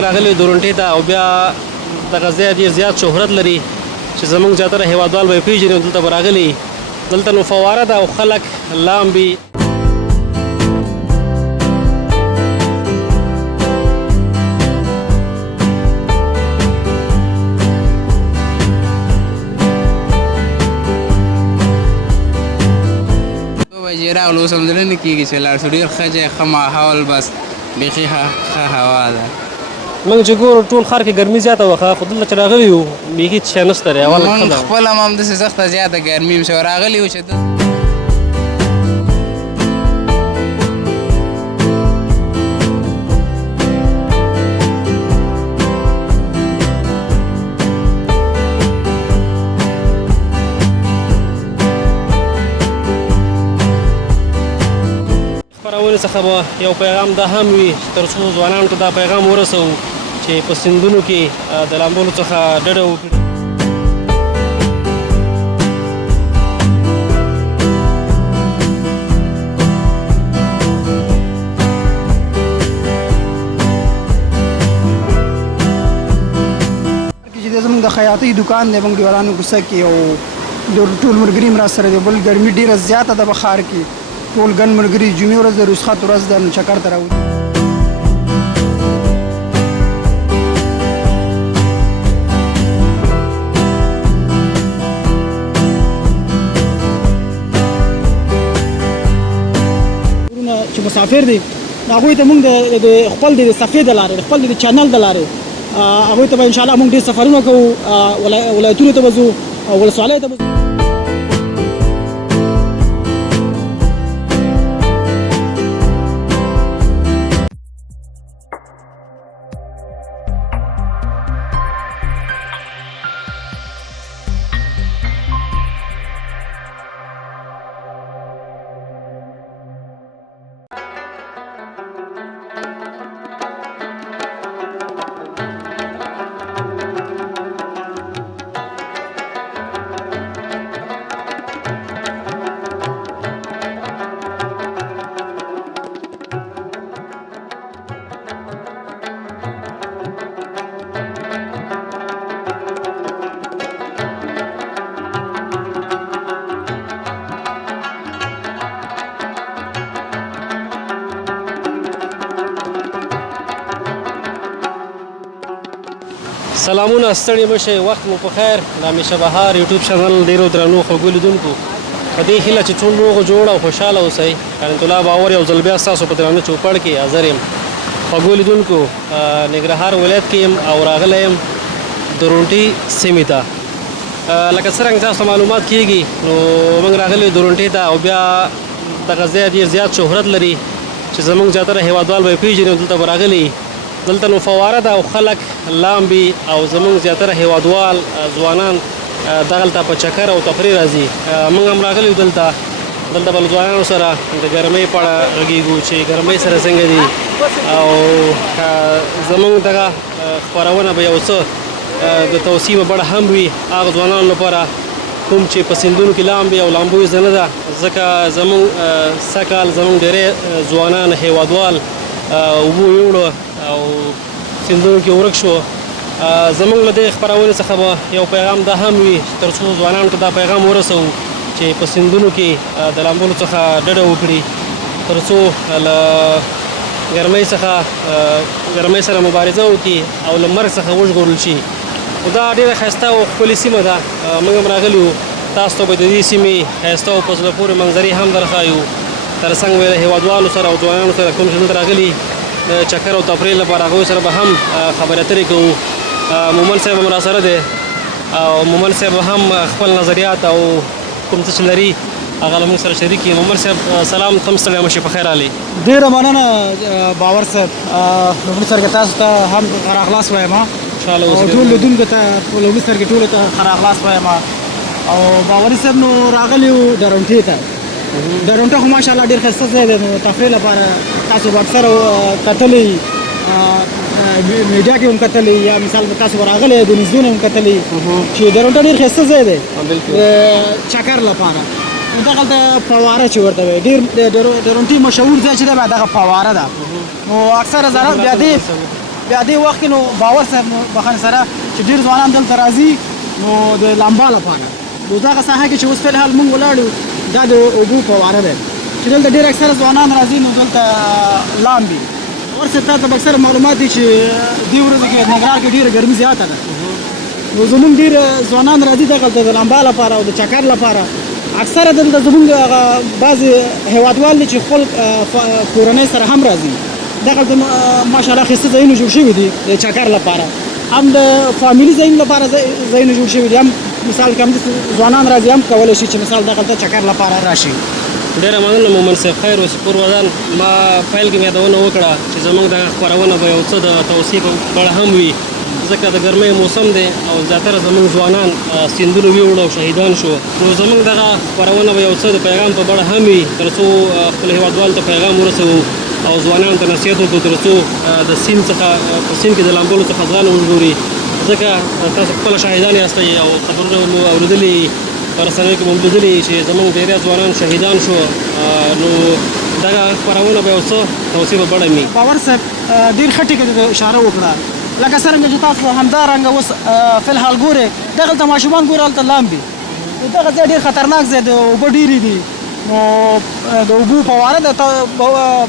موږ راغلي درونټې ته او بیا دغه ځای ډېر زیات شهرت لري چې زموږ زیاتره هېوادوال به یې پېژني او دلته به راغلي دلته نو فواره ده او خلک لامبي چې راغلو اوس هم زړه نه کېږي چې لاړ شو ډېر ښه ځای ښه ماحول بس بیخي ښه هوا ده موږ چې ګورو ټول ښار کې ګرمي زیاته وه خو دلته چې راغلي یو بیخي شی نشته دی موږ خپله هم همداسې سخته زیاته ګرمي هم شوه راغلي یو چې خپرونې څخه به یو پیغام دا هم وي تر څو ځوانانو ته دا پیغام ورسوو چې په سیندونو کې د لامبلو څخه ډډه وکړي چې زموږ د خیاطۍ دکان دی موږ ډیورانو کوڅه کې او ټول ملګري هم راسره دي بل ګرمي ډېره زیاته ده په ښار کې ټول ګڼ ملګري جمعې ورځ د رخصت ورځ ده نو چکر ته راوځي چې مسافر دي هغوی ته موږ د خپل د صفحې د لارې خپل د چینل د لارې هغوی ته به انشاءالله موږ ډېر سفرونه کوو ولایتونو ته به ځو ولسوالیو ته به ځو سلامونه ستړي مه شئ وخت مو په خیر د همیشه بهار یوټیوب چینل ډېرو درنو خوږو لیدونکو په دې هیله چې ټول روغ جوړ او خوشحاله اوسئ قرنت الله باور یو ځل بیا ستاسو په درانه چوپړ کې حاضر یم خوږو لیدونکو ننګرهار ولایت کې یم او راغلی یم درونټې سیمې ته لکه څرنګه تاسو معلومات کېږي نو موږ راغلي درونټې ته او بیا دغه ځای ډېر زیات شهرت لري چې زموږ زیاتره هېوادوال به یې پېژني او دلته به راغلي دلته نو فواره ده او خلک لامبي او زموږ زیاتره هېوادوال ځوانان دغلته په چکر او تفریح راځي موږ هم راغلي یو دلته به له ځوانانو سره د ګرمۍ په اړه غږېږو چې ګرمۍ سره څنګه دي او زموږ دغه خپرونه به یو څه د توصیې په بڼه هم وي هغه ځوانانو لپاره کوم چې په سیندونو کې لامبي او لامبو یې زه نه ده ځکه زموږ سږ کال زموږ ډېری ځوانان هېوادوال اوبو یوړو او سیندونو کې ورک شو زموږ له دې خپرونې څخه به یو پیغام دا هم وي تر څو ځوانانو ته دا پیغام ورسوو چې په سیندونو کې د لامبلو څخه ډډه وکړي تر څو له ګرمۍ سره مبارزه وکړي او له مرګ څخه وژغورل شي خو دا ډېره ښایسته او ښکلې سیمه ده موږ هم راغلي وو تاسو ته به د دې سیمې ښایسته او په زړه پورې منظرې هم درښایو تر څنګ به د هېوادوالو سره او ځوانانو سره کوم چې دلته راغلي د چکر او تفریح لپاره هغوی سره به هم خبرې اترې کوو مومن صاحب هم راسره دی او مومن صاحب هم خپل نظریات او کوم څه چې لري هغه له موږ سره شریک کړي مومن صاحب سلام تم ستړی مه شئ په خیر راغلئ ډېره مننه باور صاحب لومړي سر کې تاسو ته هم ښه راغلاست وایم او ټول لیدونکو ته لومړي سر کې ټولو ته ښه راغلاست وایم او باوري صاحب نو راغلي وو درونټې ته درونټه خو ماشاءالله ډېر ښایسته ځای دی نو تفریح لپاره تاسو به اکثره کتلی میډیا کې هم کتلی یا مثال به تاسو به راغلی د نیوزونو هم کتلی چې درونټه ډېر ښایسته ځای دی د چکر لپاره دغلته فواره چې ورته وایي ډېر د درونټې مشهور ځای چې دی دغه فواره ده نو اکثره بیا دې بیا دې وخت کې نو باور صاحب نو بخښنې سره چې ډېر ځوانان دلته راځي نو د لامبا لپاره نو دغه ساحه کې چې اوس فلحال موږ ولاړ یو دا د اوبو فواره دی چې دلته ډېر اکثره ځوانان راځي نو دلته لامبي ورسره تا ته به اکثره معلومات دي چې دې ورځو کې ننګرهار کې ډېره ګرمي زیاته ده نو زمونږ ډېر ځوانان راځي دغلته د لامبا لپاره او د چکر لپاره اکثره دلته زمونږ هغه بعضې هېوادوال دي چې خپل کورنۍ سره هم راځي دغلته ماشاءالله ښایسته ځایونه جوړ شوي دي د چکر لپاره هم د فامیلي ځایونو لپاره ځایونه جوړ شوي دي هم مثال که همداسې ځوانان راځي هم کولی شي چې مثال دغلته چکر لپاره راشي ډېره مننه مومن صاحب خیر اوس کور ودان ما پیل کې مې یادونه وکړه چې زموږ دغه خپرونه به یو څه د توصیې په بڼه هم وي ځکه د ګرمۍ موسم دی او زیاتره زموږ ځوانان سیندونو ویوړو او شهیدان شو نو زموږ دغه خپرونه به یو څه د پیغام په بڼه هم وي تر څو خپل هېوادوالو ته پیغام ورسوو او ځوانانو ته نصیحت وکړو تر څو د سیند څخه په سیند کې د لامبلو څخه ځان وژغوري ځکه تاسو خپله شاهدان یاستئ او خبرونه مو اورېدلي په رسنیو کې مو لیدلي چې زموږ ډېری ځوانان شهیدان شو نو دغه خپرونه به یو څه توصیې په بڼه وي باور صاحب ډېر ښه ټکي ته اشاره وکړه لکه څرنګه چې تاسو همدارنګه اوس فلحال ګورئ دغلته ماشومان ګورئ هلته لامبي دغه ځای ډېر خطرناک ځای دی اوبه ډېرې دي نو د اوبو فواره ده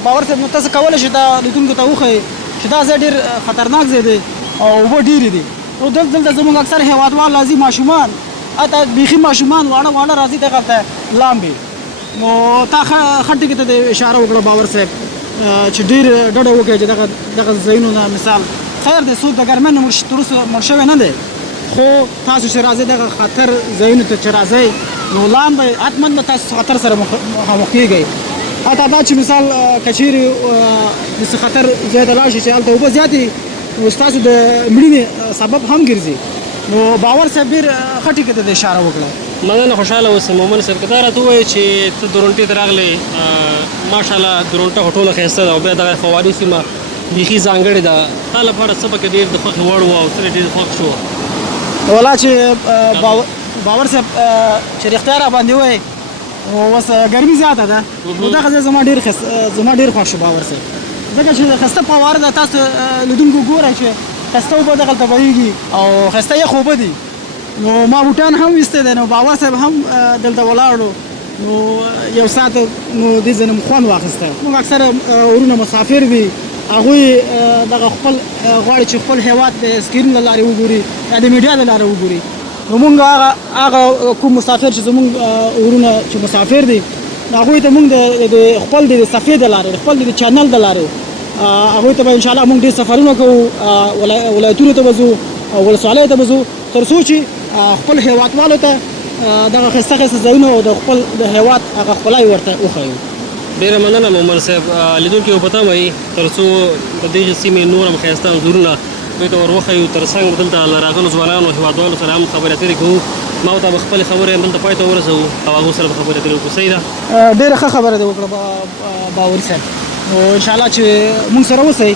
باور صاحب نو تاسو کولی شئ دا لیدونکو ته وښیئ چې دا ځای ډېر خطرناک ځای دی او اوبه ډېرې دي نو دلته زموږ اکثر هېوادوال راځي ماشومان حتی بیخي ماشومان واړه راځي دغلته لامبي نو تا ښه ټکي ته د اشاره وکړه باور صاحب چې ډېر ډډه وکړئ چې دغه ځایونو نه مثال خیر دی څوک د ګرمۍ نه تر اوسه مړ شوی نه دی خو تاسو چې راځئ دغه خطر ځایونو ته چې راځئ نو لامبئ حتما به تاسو خطر سره مخامخ کېږئ حتی دا چې مثال که چیرې داسې خطر ځای ته لاړ شي چې هلته اوبه زیاتې نو ستاسو د مړینې سبب هم ګرځي نو باور صاحب ډېر ښه ټکي ته د اشاره وکړه مننه خوشحاله اوسم مومن صاحب که دا راته ووایې چې ته درونټې ته راغلې ماشاءالله درونټه خو ټوله ښایسته ده او بیا دغه فواري سیمه بیخي ځانګړې ده تا لپاره څه پکې ډېر د خوښې وړ و او څه ډېر خوښ شو ولا چې باور صاحب چې رښتیا را باندې ووایې اوس ګرمي زیاته ده نو دغه ځای زما ډېر خوښ شو باور صاحب ځکه چې ښایسته فواره ده تاسو لیدونکو ګورئ چې ښایسته اوبه دغلته بهیږي او ښایسته یخ اوبه دي نو ما بوټان هم ویستی دی نو باور صاحب هم دلته ولاړو نو یو ساعت نو دې ځای نه مو خوند واخیسته موږ اکثره ورونه مسافر دي هغوی دغه خپل غواړي چې خپل هېواد د سکرین له لارې وګوري یا د میډیا له لارې وګوري نو موږ هغه کوم مسافر چې زموږ ورونه چې مسافر دي هغوی ته موږ د خپل د صفحې د لارې خپل د چینل د لارې هغوی ته به انشاءالله موږ ډېر سفرونه کوو ولایتونو ته به ځو ولسوالیو ته به ځو تر څو چې خپل هېوادوالو ته دغه ښایسته ښایسته ځایونه او د خپل د هېواد هغه ښکلا یې ورته وښیو ډېره مننه مومن صاحب لیدونکي به په تمه وي تر څو د دې سیمې نور هم ښایسته انځورونه دوی ته ور وښیو تر څنګ دلته له راغلو ځوانانو هېوادوالو سره هم خبرې اترې کوو ما ورته به خپلې خبرې هم دلته پای ته ورسوو او هغو سره به خبرې اترې وکړو صحیح ده ډېره ښه خبره دې وکړه باوري صاحب نو انشاءالله چې موږ سره اوسئ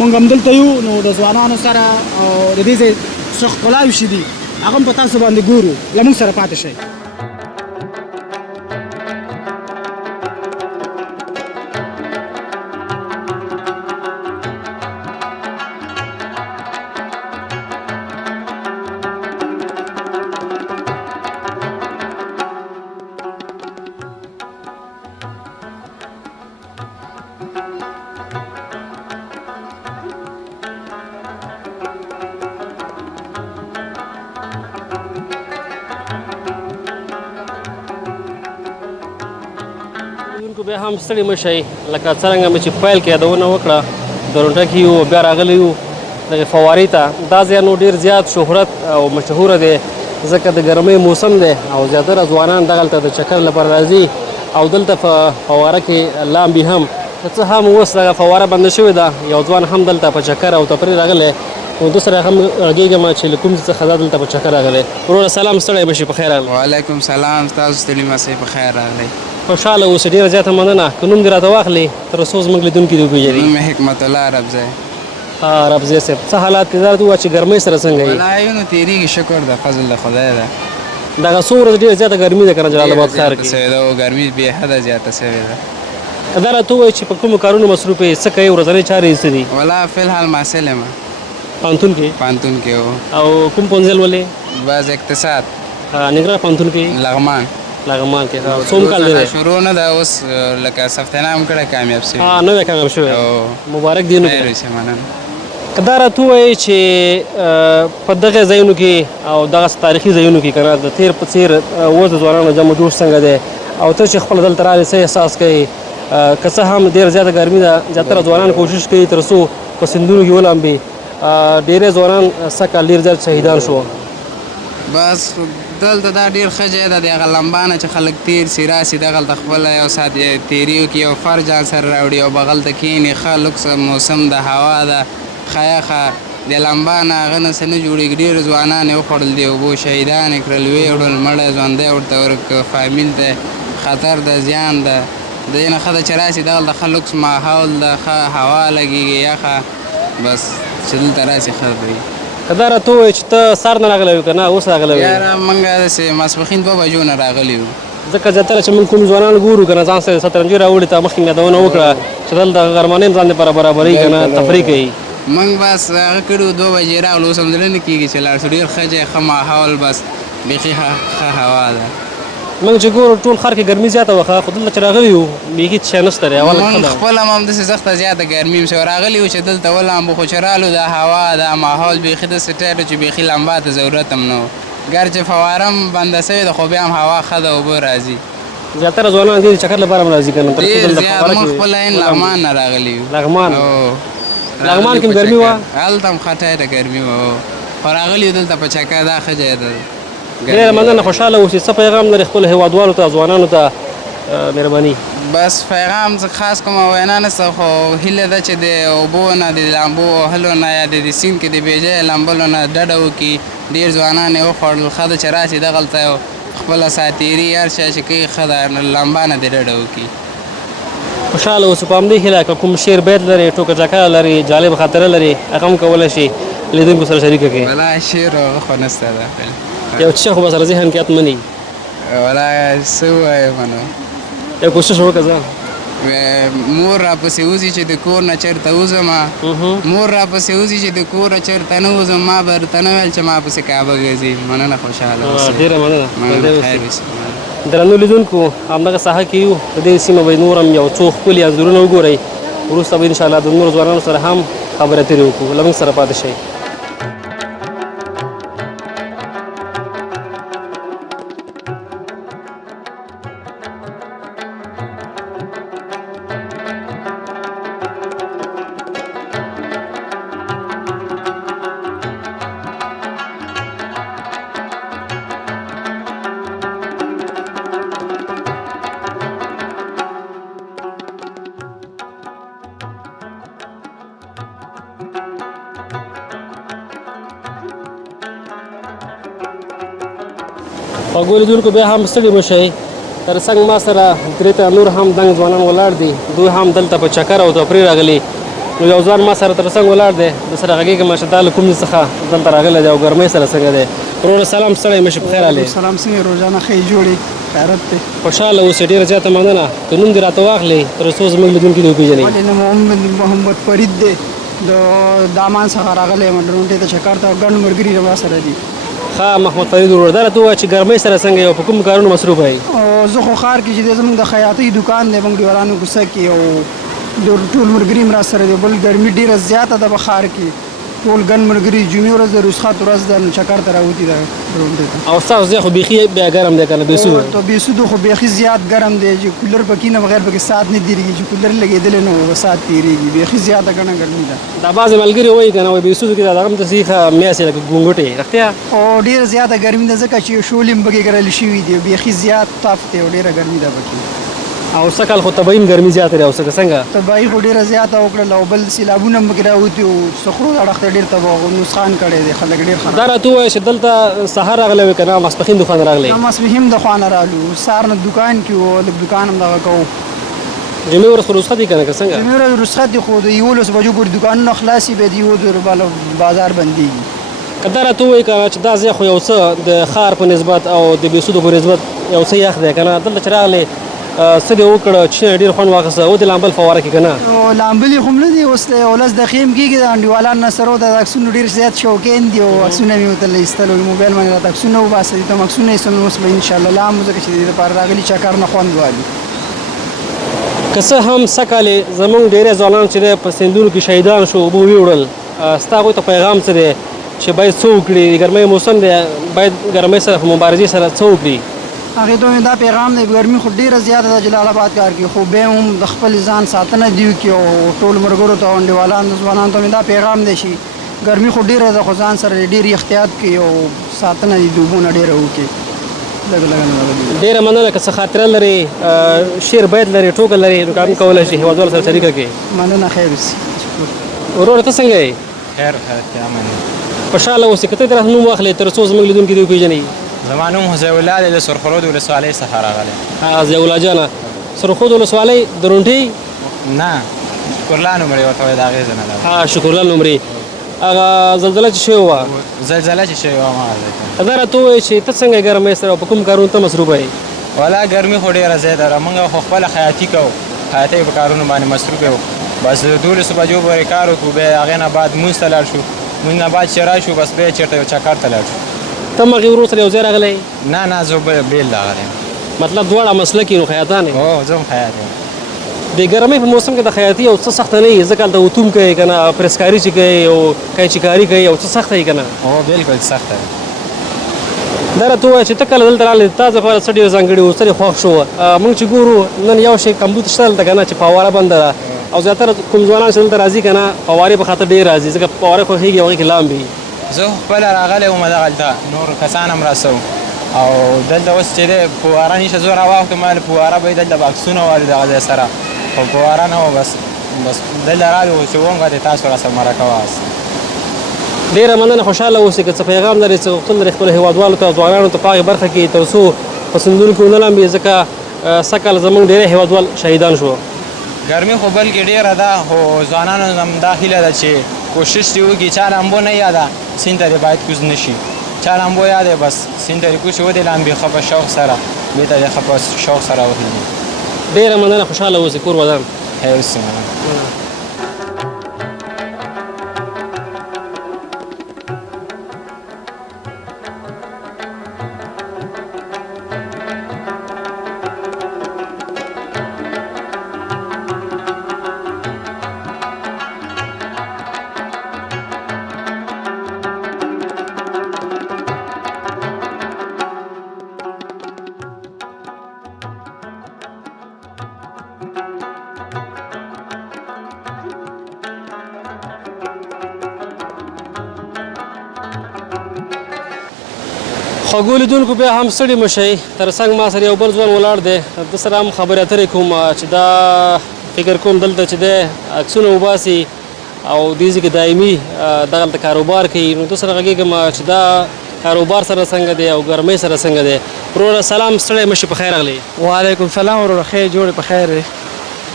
موږ هم دلته یو نو د ځوانانو سره او د دې ځای څه ښکلاوې شي دي هغه هم په تاسو باندې ګورو له موږ سره پاتې شئ بیا هم ستړي مه شئ لکه څرنګه مې چې پیل کې یادونه وکړه درونټه کې یو بیا راغلی یو دغې فوارې ته دا ځای نو ډېر زیات شهرت او مشهوره دی ځکه د ګرمۍ موسم دی او زیاتره ځوانان دغلته د چکر لپاره راځي او دلته په فواره کې لامبي هم څه هم اوس دغه فواره بنده شوې ده یو ځوان هم دلته په چکر او تفریح راغلی نو ده سره هم غږېږم چې له کوم ځای څخه دا دلته په چکر راغلی وروره سلام ستړی به شي په خیر راغلی وعلیکم سلام تاسو ستړي مه شئ په خیر راغلی خوشحاله اوسه ډېره زیاته مننه که نوم دې راته واخلې تر څو زموږ لیدونکي دې وپېژني نوم مې حکمت الله ربزی ربزی صاحب څه حالات دې دا راته ووایه چې ګرمۍ سره څنګه یې والله یو نو تېرېږي شکر د فضل د خدای ده دغه څو ورځې ډېره زیاته ګرمي ده که نه جلال آباد ښار کې شوې ده او ګرمي بې حده زیاته شوې ده دا راته ووایه چې په کومو کارونو مصروف یې څه کوې ورځنۍ چارې یې څه دي والله فی الحال محصل یم پانتون کې پانتون کې و. او کوم پونځل ولې بس اقتصاد نګرا پانتون کې لغمان لغمان کې څوم کال دی شروع نه ده اوس لکه ثبت نام کړه کامیاب شوی نوې کامیاب شوی مبارک دی نو خیر شه مننه. که دا راته ووایي چې په دغه ځایونو کې او دغه تاریخي ځایونو کې که نه د تېر په څېر اوس د ځوانانو جمع جوش څنګه دی او ته چې خپله دلته راغلې څه احساس کوې که څه هم ډېره زیاته ګرمي ده زیاتره ځوانان کوشش کوي تر څو په سیندونو کې ولامبي ډېری ځوانان سږ کال ډېر زیات شهیدان شو بس دلته دا ډېر ښه ځای ده د هغه لمبانه چې خلک تېر سي راسي دغلته خپله یو ساعت تېري وکړي یو فر ځان سره راوړي او بغل ته کښېني ښه لوکس موسم د هوا ده ښه یخه د لمبانه هغه نه څه نه جوړېږي ډېر ځوانان یې وخوړل د اوبو شهیدان یې کړل ویې وړل مړی ژوندی ورته ورکړه فامیل ته خطر ده زیان ده د دې نه ښه ده چې راسي دغلته ښه لوکس ماحول ده ښه هوا لګېږي یخه بس چې دلته راسي ښه دی. که دا راته ووایي چې ته سهار نه راغلی وې که نه اوس راغلی وې یاره موږ داسې ماسپښین 2 بجو نه راغلي یو ځکه زیاتره چې موږ کوم ځوانان ګورو که نه ځان سره سترنجي راوړي ته مخکې یادونه وکړه چې دلته غرمنۍ ځان دپاره برابروي که نه تفریح کوي موږ بس هغه کړي 2 بجې راغلو اوس هم زړه نه کېږي چې لاړ شو ډېر ښه ځای ښه ماحول بس بیخي ښه هوا ده. موږ چې ګورو ټول ښار کې ګرمي زیاته وه خو دلته چې راغلي یو بیخي شی نشته دی موږ خپله هم همداسې سخته زیاته ګرمي م شوه راغلي وو چې دلته ولامبو خو چې رالو دا هوا دا ماحول بیخي داسې ټیټ و چې بیخي لمبا ته ضرورت هم نه و ګر چې فواره هم بنده سوې ده خو بیا هم هوا ښه ده اوبه راځي زیاتره ځوانان دې چکر لپاره هم راځي که نه ډېر زیات موږ خپله عین لغمان نه راغلي یو لغمان کې هم ګرمي وه هلته هم ښه ټیټه ګرمي وه خو راغلي یو دلته په چکر دا ښه ځای ده. ډېره مننه خوشحاله اوسئ څه پیغام لري خپلو هېوادوالو ته ځوانانو ته مهرباني بس پیغام زه خاص کومه وینا نشته خو هیله ده چې د اوبو نه د لامبو وهلو نه یا د سیند کې د بېځایه لامبلو نه ډډه وکړي ډېر ځوانان یې وخوړل ښه ده چې راسي دغلته خپله ساعتېري هر شی چې کوي ښه ده لامبا نه د ډډه وکړي. خوشحاله اوسو په همدې هیله که کوم شعر بیت لري ټوکه ټاکه لري جالب خاطره لري هغه هم کولی شي لیدونکو سره شریکه کړي. ولا شعر هغه خو نشته ده یو څه خو به سره ذهن کې حتمني ولا څه ووایم نو یو کوشش وکړه ځه مور راپسې وځي چې د کور نه چېرته وځمه مور راپسې وځي چې د کور نه چېرته نه وځم ما به درته نه ویل چې ما پسې کعبه ګرځي. مننه خوشحاله اوسئ. ډېره مننه خیر اوسئ. درنو لیدونکو همدغه ساحه کې یو د دې سیمه به نور هم یو څو ښکلي انځورونه وګورئ وروسته به انشاءالله د نورو ځوانانو سره هم خبرې اترې وکړو له موږ سره پاتې شئ. خوږو لیدونکو بیا هم ستړي مه شئ تر څنګ ما سره درې ته نور هم دنګ ځوانان ولاړ دي دوی هم دلته په چکر او تفریح راغلي نو یو ځوان ما سره تر څنګ ولاړ دی د سره غږېږم چې دا له کوم ځای څخه دلته راغلی دی او ګرمۍ سره څنګه دی وروره سلام ستړی مه شي په خیر حال سلام څنګه روزانه ښې جوړې خیرت دی خوشحاله اوسئ ډېره زیاته مننه که نوم دې راته واخلئ تر څو زموږ لیدونکي دې وپېژنئ محمد فرید دی د دامان څخه راغلی یم ډرونټې ته چکر ته ګڼ ملګري زما سره دي. ښه محمد فرید ورور دا راته ووایه چې ګرمۍ سره څنګه یې او په کوم کارونو مصروفه یې؟ زه خو ښار کې چې دی زموږ د خیاطۍ دوکان دی موږ ډیورانو کوڅه کې او ټول ملګري هم راسره دي بل ګرمي ډېره زیاته ده په ښار کې ټول ګڼ ملګري جمعې ورځ د رخصت ورځ ده نو چکر ته راوتي ده ډرونټې ته. او ستاسو ځای خو بیخي بیا ګرم دی که نه بېسوده؟ بېسوده خو بیخي زیات ګرم دی چې کولر پکې نه بغیر پکې ساعت نه تېرېږي چې کولر لګېدلی نو ساعت تېرېږي بیخي زیاته ګڼه ګرمي ده. دا بعضې ملګري وایي که نه وایي بېسودو کې دا دغه هم داسې ښه میاشتې لکه ګونګوټې رښتیا؟ او ډېره زیاته ګرمي ده ځکه چې شولې هم پکې کرل شوي دي بیخي زیات تاپ دی او ډېره ګرمي ده پکې. او سږ کال خو طبعي ګرمي زیاته دی او څنګه طبعي خو ډېره زیاته وکړل او بل سیلابونه هم پکې راوتي او صخرو اړخ ته ډېر تباه نقصان کړی دی خلک ډېر خراب. دا راته ووایه چې دلته سهار راغلی وې که نه ماسپښین دخوا نه راغلی؟ ماسپښین دخوا نه رالو سهار نه دوکان کې وو لږ دوکان هم دغه کوو جمعې ورځ خو رخصت وي که نه که څنګه؟ جمعې ورځ رخصت دي خو د 11 بجو پورې دوکانونه خلاص وي بیا د 11 بازار بندېږي. که دا راته ووایي که نه چې دا ځای خو یو څه د ښار په نسبت او د بېسودو په نسبت یو څه یخ دی که نه دلته چې راغلی څه دې وکړه چې ډېر خوند واخیسته ودې لامبل فواره کې که نه؟ لامبلي خو نه دي اوس د ولس د خیم کېږي د انډیوالان نصرو د عکسونو ډېر زیات شوقین دي او عکسونه مې ورته ایستلو موبایل باندې راته عکسونه وباسه دي ته عکسونه ایستل اوس به انشاءالله لا هم ځکه چې د دې لپاره راغلي چکر نه خوند والي که څه هم سږکال زموږ ډېری ځوانان چې دی په سیندونو کې شهیدان شو اوبه ویوړل ستا هغوی ته پیغام څه دی چې باید څه وکړي د ګرمۍ موسم دی باید ګرمۍ سره په مبارزې سره څه وکړي هغې ته مې دا پیغام دی ګرمي خو ډېره زیاته ده جلال آباد ښار کې خو بیا هم د خپل ځان ساتنه دي وکړي او ټول ملګرو ته او انډیوالانو ځوانانو ته مې دا پیغام دی چې ګرمي خو ډېره ده خو ځان سره ډېر احتیاط کوي او ساتنه دي د اوبو نه ډېره وکړي ډېره مننه که څه خاطره لري شعر بیت لري ټوکه لري نو هم کولی شي هېوادوالو سره شریکه کړي مننه خیر اوسي وروره ته څنګه یې خیر امن خوشحاله اوسې که ته دې راته نوم واخلې تر څو زموږ لیدونکي دې وپېژني زما نوم حسین الله دی د سرخرود ولسوالۍ څخه راغلی ضیاء الله جانه سرخود ولسوالۍ د رونټۍ نه شکرلا نومرې ورته وایي د هغې ځای نه شکرلا نومرې هغه زلزله چې شوې وه زلزله چې شوې وه هماغه دا راته ووایې چې ته څنګه ګرمۍ سره او په کوم کارونو ته مصروفه یې والا ګرمي خو ډېره زیاته ده موږ خو خپله خیاطي کوو خیاطۍ په کارونو باندې مصروف یو بس 12 بجو پورې کار وکړو بیا هغې نه بعد مونځ ته لاړ شو مونځ نه بعد چې راشو بس بیا چېرته یو چکر ته لاړ شو ته هم هغې ورور سره یو ځای راغلی نه زه بېل راغلی مطلب دواړه مسلک یې نو خیاطان یې هو زه هم خیاط یم د ګرمۍ په موسم کې د خیاطي یو څه سخته نه وي ځکه هلته اتوم کوي که نه پرسکاري چې کوي او قیچیکاري کوي یو څه سخته وي که نه هو بلکل سخته ده دا راته ووایه چې ته کله دلته راغلې تا لپاره څه ډېر ځانګړي و څه دې خوښ شوه موږ چې ګورو نن یو شی کمبود شته دلته که نه چې فواره بنده ده او زیاتره کوم ځوانان چې دلته راځي که نه فوارې په خاطر ډېر راځي ځکه فوارې خوښېږي هغې کې لامبي زه خپله راغلی وم دغلته نور کسان هم راسه او دلته اوس چې دی فواره نشته زه راواخلم مال فواره به یې دلته به عکسونه والو دغه ځای سره خو فواره نه وه بس دلته راغلو چې ومږه تاسو راسره مرکه واست ډېره مننه خوشحاله اوسئ که څه پیغام لرئ څه غوښتل لرئ خپلو هېوادوالو ته ځوانانو ته په هغې برخه کې تر څو په سیندونو کې ونه لامبي ځکه سږکال زموږ ډېری هېوادوال شهیدان شو ګرمي خو بلکې ډېره ده خو ځوانانو هم دا هیله ده چې کوشش دې وکړي چا لامبو نه یاده سیند ته دې باید کوز نه شي چا لامبو یاد دی بس سیند ته دې کوز شي ودې لامبي ښه په شوق سره بېرته دې ښه په شوق سره وخېږي ډېره مننه خوشحاله اوسئ کور ودان خیر اوسې مننه خوږو لیدونکو بیا هم ستړي مه شئ تر څنګ ما سره یو بل ځوان ولاړ دی ده سره هم خبرې اترې کوم چې دا فکر کوم دلته چې دی عکسونه وباسي او دې ځای کې دایمي دغلته کاروبار کوي نو ده سره غږېږم چې دا کاروبار سره څنګه دی او ګرمۍ سره څنګه دی وروره سلام ستړی مه شي په خیر راغلی وعلیکم سلام وروره خیر جوړې په خیر دی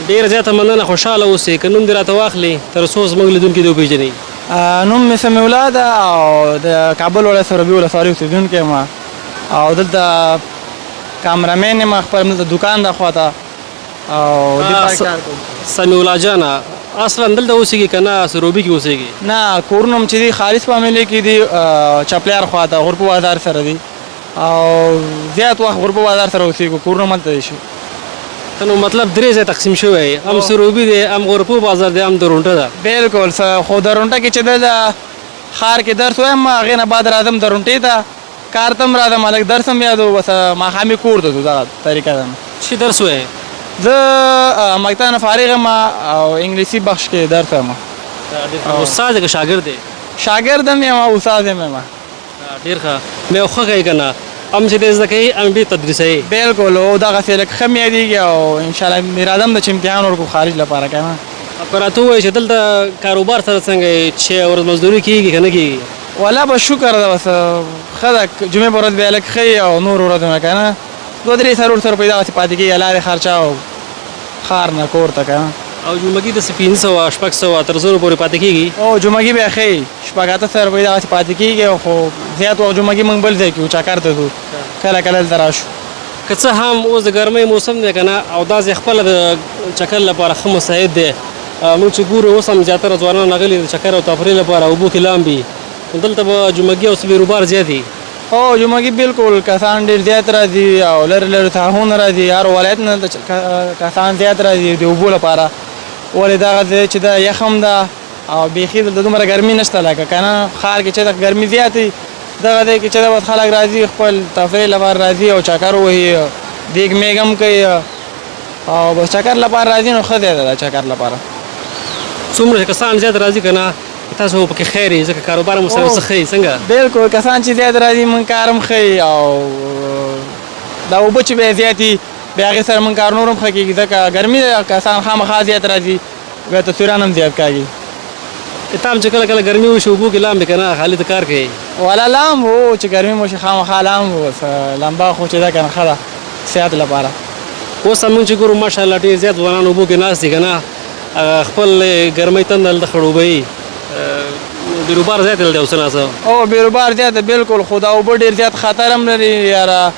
ډېره زیاته مننه خوشحاله اوسئ که نوم دې راته واخلي تر څو زموږ لیدونکي دې وپېژني نوم مې سمیع الله ده او د کابل ولایت ربیع ولسوالۍ اوسېدونکی یم او دلته کامرامین یم خپل دلته دوکان ده خواته او دې کار کوم سمیع الله جانه اصلا دلته اوسېږي که نه سروبي کې اوسېږي نه کورونه هم چې دي خالص په عملې کې دي چپلیار خواته غرب بازار سره دي او زیات وخت غرب بازار سره اوسېږو کورونه هم هلته دي شو نو مطلب درې ځای تقسیم شوی هم سروبي دی هم غورپو بازار دی هم د رونټه ده بالکل خو د رونټه کې چې د ښار کې درس وایم هغې نه بعد راځم د رونټې ته کار ته هم راځم هلک درس هم یادو بس ماښام یې کور ته ځو دغه طریقه ده چې درس وایې زه مکتب نه فارغ یم او انګلیسي بخش کې درس وایم استاد که شاګرد دی شاګرد هم یم او استاد هم یم ډېر ښه بیا خوښه یې که نه هم چې دې زده کوي هم بیا تدریسوي بالکل او دغسې لږ ښه مې یادېږي او انشاءالله مې راځم د چې امتحان ورکړو خارج لپاره که نه که راته ووایې چې دلته کاروبار سره څنګه چې ورځ مزدوري کېږي که نه کېږي والا به شکر ده بس ښه ده جمعې په ورځ بیا لږ ښه او نور ورځونه که نه 2-3 څلور سوه روپۍ دغسې پاتې کېږي لارې خرچه او ښار نه کور ته که نه او جمعګي داسې 500 600 تر 1000 پورې پاتې کېږي او جمعګي بیا ښه 7-8 روپۍ دغسې پاتې کېږي خو زیات وخت جمعګي موږ بل ځای کې وو چکر ته ځو کله کله دلته راشو که څه هم اوس د ګرمۍ موسم دی که نه او دا ځای خپله د چکر لپاره ښه مساعد دی موږ چې ګورو اوس هم زیاتره ځوانان راغلي د چکر او تفریح لپاره اوبو کې لامبي دلته به جمعګي او بیروبار زیات دي. او جمعګي بالکل کسان ډېر زیات راځي او لرې لرې ساحونه راځي، هر ولایت نه کسان زیات راځي د اوبو لپاره. ولې دغه ځای چې د یخم ده او بیخي دلته دومره ګرمي نشته لکه که نه ښار کې چې د ګرمي زیات وي، دغه ځای کې چې د خلک راځي خپل تفریح لپاره راځي او چکر وهي، دیګ میګ هم کوي او بس چکر لپاره راځي. نو ښه ځای ده د چکر لپاره. څومره کسان زیات راځي که نه تاسو پکې خیر یې ځکه کاروبار مو سره څه ښیي څنګه؟ بالکل کسان چې زیات راځي موږ کار هم ښیي او دا اوبه چې بیا زیات وي بیا هغې سره موږ کار نور هم ښه کېږي ځکه ګرمي ده، کسان خامخا زیات راځي بیا تصویران هم زیات کاږي. ته هم چې کله کله ګرمي وشي اوبو کې لامبې که نه خالي ته کار کوي؟ والا لام و چې ګرمي مو شي خامخا لام و لامبا خو چې ده که نه ښه ده صحت لپاره. اوس هم موږ چې ګورو ماشاءالله ډېر زیات ځوانان اوبو کې ناست دي که نه خپل ګرمۍ تنده هلته خړوبوي. بیروبار زیات دی اوس نه او بیروبار زیات دی بالکل، خو دا اوبه ډېر زیات خطر هم لري یاره،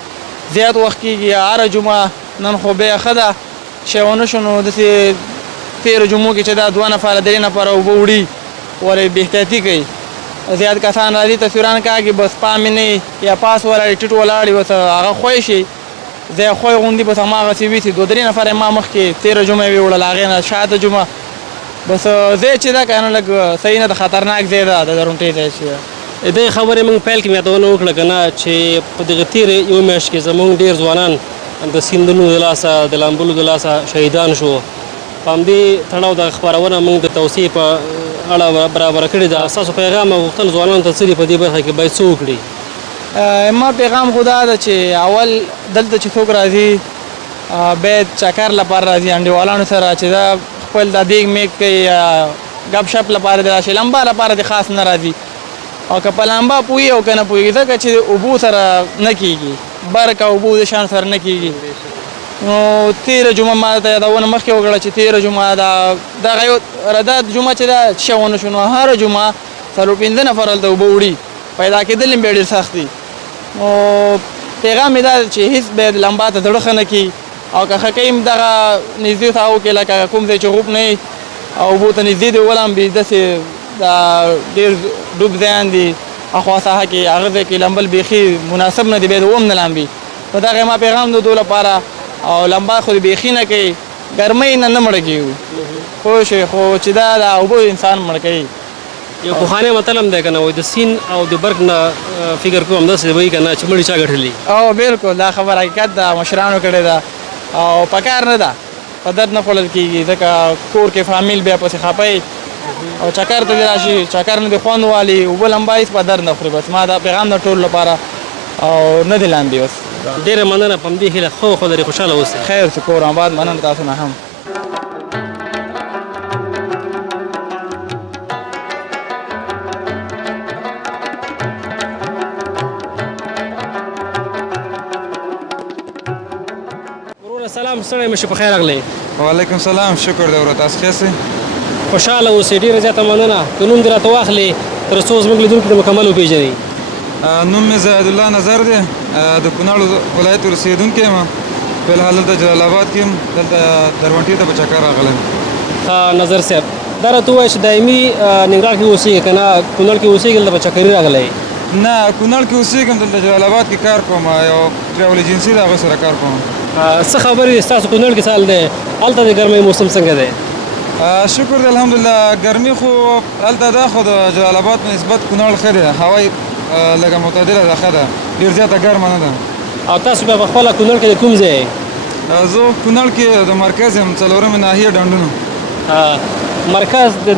زیات وخت کېږي هره جمعه. نن خو بیا ښه ده شی ونه شو نو داسې تېرو جمعو کې چې دا 2 نفره 3 نفره اوبه وړي ولې بې احتیاطي کوي. زیات کسان راځي تصویران کاږي بس پام یې نه یا پاس ولاړې ټیټ ولاړې بس هغه خوی شي ځای خوی غوندي بس هماغسې ویسي 2-3 نفره ما مخکې 13 جمعه یې وړل هغې نه شاته جمعه بس ځای چې ده که نه لږ صحیح نه ده، خطرناک ځای ده د درونټې ځای چې دې خبرې موږ پیل کې یادونه وکړه که نه چې په دغه تېرې یوه میاشت کې زموږ ډېر ځوانان د سیندونو د لاسه د لامبلو د لاسه شهیدان شو. په همدې تړاو دغه خپرونه موږ د توصیې په اړه برابره کړې ده. ستاسو پیغام او غوښتنه ځوانانو ته څه دي په دې برخه کې باید څه وکړي؟ ما پیغام خو دا ده چې اول دلته چې څوک راځي باید چکر لپاره راځي انډیوالانو سره چې دا خپل د دیګ میګ کوي یا ګپ شپ لپاره د راشي، لمبا لپاره د خاص نه راځي. او که په لمبا پوهي او که نه پوهېږي ځکه چې اوبو سره نه کېږي، برق او اوبو د شان سره نه کېږي. نو 13 جمعه ما ته یادونه مخکې وکړه چې 13 جمعه دغه یو رداد جمعه چې ده څه ونه شو نو هره جمعه 4-5 نفر هلته اوبه وړي، پیدا کېدل هم بیا ډېر سخت دي. نو پیغام یې دا چې هېڅ باید لمبا ته زړه ښه نه کړي او که ښه کوي هم دغه نږدې ته وکړي لکه کوم ځای چې غوپ نه وي او اوبو ته نږدې دې ولامبي، داسې دا ډېر ډوب ځایان دي اخوا ساحه کې هغه ځای کې لمبل بیخي مناسب نه دي، باید اوم نه لامبي. په دغه ما پیغام د دو لپاره او لمبا خو بیخي نه کوي، ګرمۍ نه مړه کېږو پوه شوې، خو چې دا د اوبو انسان مړ کوي. یو پخوانی متل هم دی که نه وایي د سیند او د برق نه فکر کوم همداسې وایي که نه چې مړي چا ګټلي. او بالکل دا خبره حقیقت ده، مشرانو کړې ده او پکار نه ده، په درد نه خوړل کېږي ځکه کور کې فامیل بیا پسې خپه او چکر ته دې راشي چکر نه دې خوند والي اوبه لمبا هېڅ په درد نه خوري. بس ما دا پیغام د ټولو لپاره او نه دې لامبي. اوس ډېره مننه په همدې هیله خو لري خوشحاله اوسئ. خیر شکر آباد مننه تاسو نه هم. ورونه سلام ستړی مه شي په خیر راغلی. وعلیکم سلام شکر دی ورته تاسو ښه یاستئ؟ خوشحاله اوسئ ډېره زیاته مننه. که نوم دې راته واخلې تر څو زموږ لیدونکي دې مکمل وپېژني. نوم مې زاهد الله نظر دی، د کونړ ولایت اوسېدونکی یم. فلحال دلته جلال آباد کې یم، دلته درونټې ته په چکر راغلی یم. نظر صاحب دا راته ووایه چې دایمي ننګرهار کې اوسېږي که نه کونړ کې اوسېږي دلته په چکري راغلی؟ نه کونړ کې اوسېږم، دلته جلال آباد کې کار کوم، یو ټراول ایجنسي ده هغوی سره کار کوم. څه خبرې دي ستاسو کونړ کې څه حال دی؟ هلته د ګرمۍ موسم څنګه دی؟ شکر دی الحمدلله. ګرمي خو هلته ده خو د جلال آباد په نسبت کونړ ښه دی، هوا یې لږه معتدله ده، ښه ده، ډېر زیاته ګرمه نه ده. او تاسو بیا په خپله کونړ کې د کوم ځای؟ زه کونړ کې د مرکز یم، 4مې ناحیې ډنډونو. مرکز د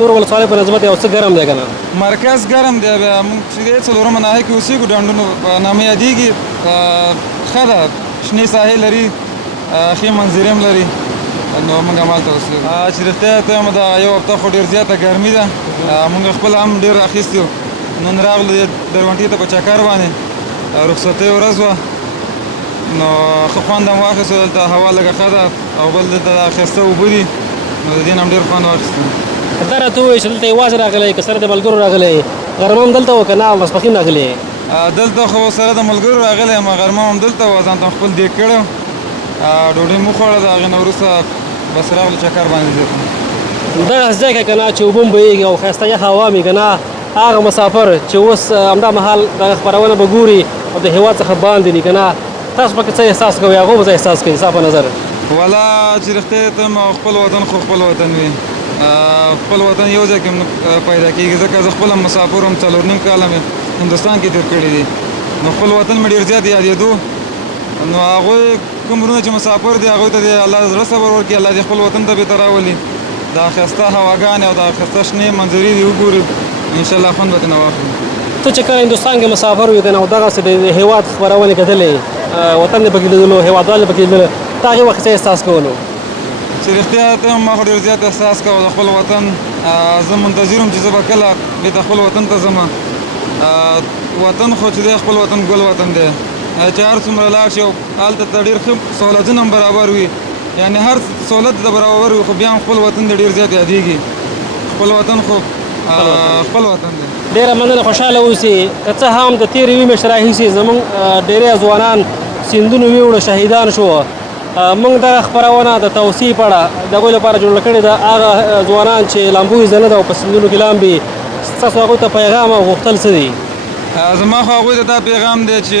نورو ولسوالیو په نسبت یو څه ګرم دی که نه؟ مرکز ګرم دی، بیا موږ چې دی 4مه ناحیې کې اوسېږو ډنډونو په نامه یادېږي. ښه ده، شنې ساحې لري، ښې منظرې هم لري، نو موږ همالته اوسېږو. چې رښتیا ته وایم دا یو هفته خو ډېر زیاته ګرمي ده، موږ خپله هم ډېر اخیستي وو. نن راغلو درونټې ته په چکر باندې، رخصتۍ ورځ وه نو ښه خوند هم واخیستو، دلته هوا لږه ښه ده او بل دلته ښایسته اوبه دي نو د دې نه هم ډېر خوند واخیستو. دا راته ووایه چې دلته یوازې راغلی که سره د ملګرو راغلی؟ غرمه هم دلته وه که نه ماسپښین راغلی؟ دلته خو سره د ملګرو راغلی یم، غرمه هم دلته وه، ځان ته خپل دیګ کړی ډوډۍ مو خوړه، د هغې نه وروسته بس راغلو چکر باندې ځو. دغه ځای کې که نه چې اوبه هم بهیږي او ښایسته یخه هوا وي که نه هغه مسافر چې اوس همدا مهال دغه خپرونه به ګوري او د هېواد څخه باندې دي که نه تاسو پکې څه احساس کوئ هغو به څه احساس کوي ستا په نظر والا چې رښتیا ته خپل وطن خو خپل وطن وي خپل وطن یو ځای کې پیدا کېږي ځکه زه خپله مسافر هم 4.5 کاله مې هندوستان کې تېر کړي دي نو خپل وطن مې ډېر زیات یادېدو نو هغوی کوم وروڼه چې مسافر دي هغوی ته دې الله زړه صبر ورکړي الله دې خپل وطن ته بېرته راولي دا ښایسته هواګانې او دا ښایسته شنې منظرې دې وګوري انشاءالله خوند به ترېنه واخلو ته چې کله هندوستان کې مسافر وي که نه او دغسې د هېواد خپرونې کتلې وطن دې پکې لیدلو هېوادوال دې پکې لیدله ته هغې وخت څه احساس کولو چې رښتیا ته ما خو ډېر زیات احساس کوم د خپل وطن زه منتظر یم چې زه به کله بېرته خپل وطن ته ځم وطن خو چې دی خپل وطن ګل وطن دی چې هر څومره لاړ شي او هلته ته ډېر ښه سهولتونه هم برابر وي یعنې هر سهولت ته برابر وي خو بیا هم خپل وطن دی ډېر زیات یادېږي خپل وطن خو خپل وطن دی ډېره مننه خوشحاله اوسې که څه هم د تېرې یوې میاشتې راهیسې زموږ ډېری ځوانان سیندونو ویوړه شهیدان شوه موږ دغه خپرونه د توصیې په اړه د هغوی لپاره جوړه کړې ده هغه ځوانان چې لامبو یې زده نه ده او په سیندونو کې لامبي ستاسو هغوی ته پیغام او غوښتل څه دي زما خو هغوی ته دا پیغام دی چې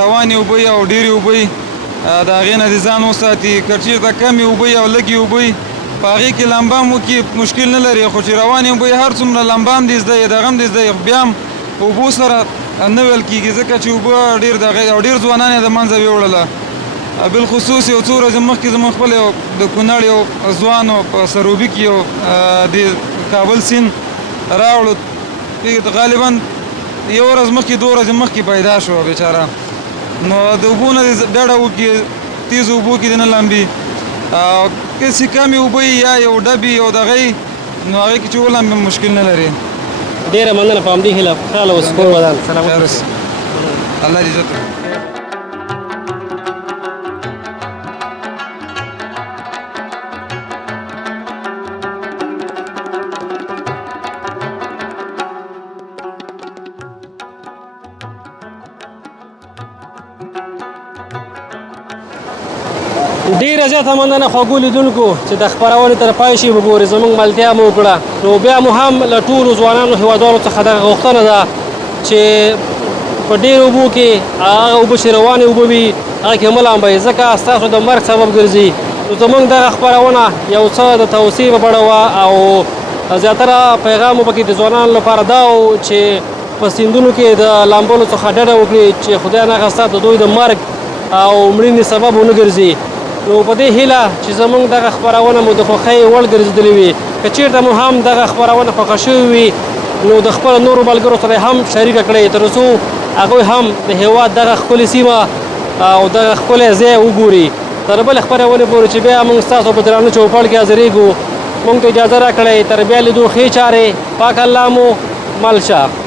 روانې اوبه او ډېرې اوبه د هغې نه دې ځان وساتي که چېرته کمې اوبه او لږې اوبه په هغې کې لامبه هم وکړي مشکل نه لري خو چې روانې اوبه هر څومره لامبه هم دې زده یې دغه هم دې زده یې بیا هم اوبو سره نه ویل کېږي ځکه چې اوبه ډېر دغه او ډېر ځوانان یې د منځه ویوړله بالخصوص یو څو ورځې مخکې زموږ خپل د کونړ یو ځوان په سروبي کې یو د کابل سیند راوړو غالبا یو ورځ مخکې 2 ورځې مخکې پیدا شو بیچاره نو د اوبو نه ډډه وکړي تیز اوبو کې دې نه لامبي که څه کمې اوبه یا یو ډبې یو دغه نو هغې کې چې ولامبي مشکل نه لري ډېره مننه په همدې هیله خوشحاله اوسې کور ودان سلامت الله دې عزت وکړي ډېره زیاته مننه خوږو لیدونکو چې د خپرونې تر پای شي وګورئ زموږ ملتیا مو وکړه نو بیا مو هم له ټولو ځوانانو هېوادوالو څخه دغه غوښتنه ده چې په ډېرو اوبو کې هغه اوبه چې روانې اوبه وي هغه کې مه لامبئ ځکه ستاسو د مرګ سبب ګرځي نو زموږ دغه خپرونه یو څه د توصیې په بڼه وه او زیاتره پیغام مو پکې د ځوانانو لپاره دا و چې په سیندونو کې د لامبلو څخه ډډه وکړي چې خدای ناخواسته د دوی د مرګ او مړینې سبب ونه ګرځي نو په دې هیله چې زموږ دغه خپرونه مو د خوښۍ وړ ګرځېدلې وي که چېرته مو هم دغه خپرونه خوښه شوې وي نو د خپلو نورو ملګرو سره هم شریکه کړئ تر څو هغوی هم د هېواد دغه ښکلې سیمه او دغه ښکلی ځای وګوري تر بلې خپرونې پورې چې بیا موږ ستاسو په درانه چوپړ کې حاضرېږو موږ ته اجازه راکړئ تر بیا لیدو ښې چارې پاک الله مو مل شه